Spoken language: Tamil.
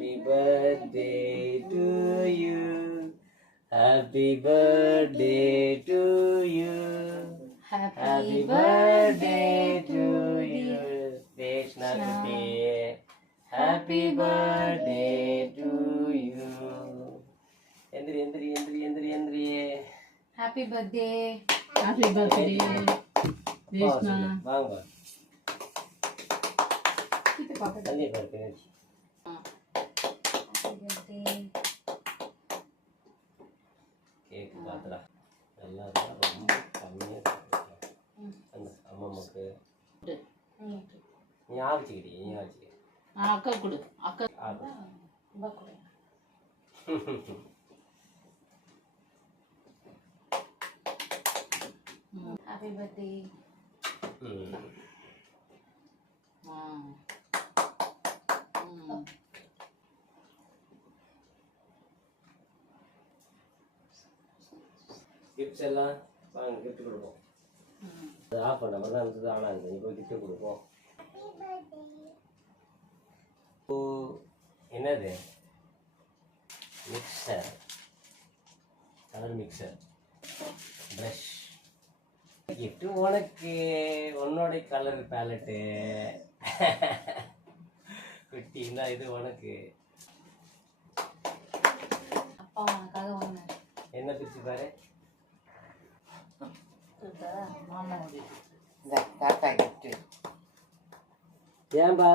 Happy birthday to you. Happy birthday to you. Happy birthday to you. Krishna Kutti. Happy birthday to you. Endri. Happy birthday. Happy birthday. Krishna. வாங்க. கிட்ட பாக்க. தண்ணி பாருங்க. Happy birthday. கேக் பாத்துடா. எல்லாரும் ரொம்ப கம்மியா சாப்பிடுறாங்க. அந்த அம்மாவுக்கு நீ ஆவிச்சிக்கிடி. அக்கா கொடு. அக்கா ரொம்ப கொடு. Happy birthday. கிஃப்ட்ஸ் எல்லாம் வாங்க கிஃப்ட் கொடுப்போம். அது ஆஃப் பண்ண மாதிரி தான் இருந்தது. ஆனால் இருந்தது இப்போ கிஃப்ட் கொடுப்போம். ஓ என்னது mixer, colour mixer, brush. Gift உனக்கு உன்னோட கலர் பேலட்டு குட்டின்னா இது உனக்கு. அப்பா உனக்காக ஒண்ணு. என்ன பிரிச்சு பாரு. மாமா ஏன்பா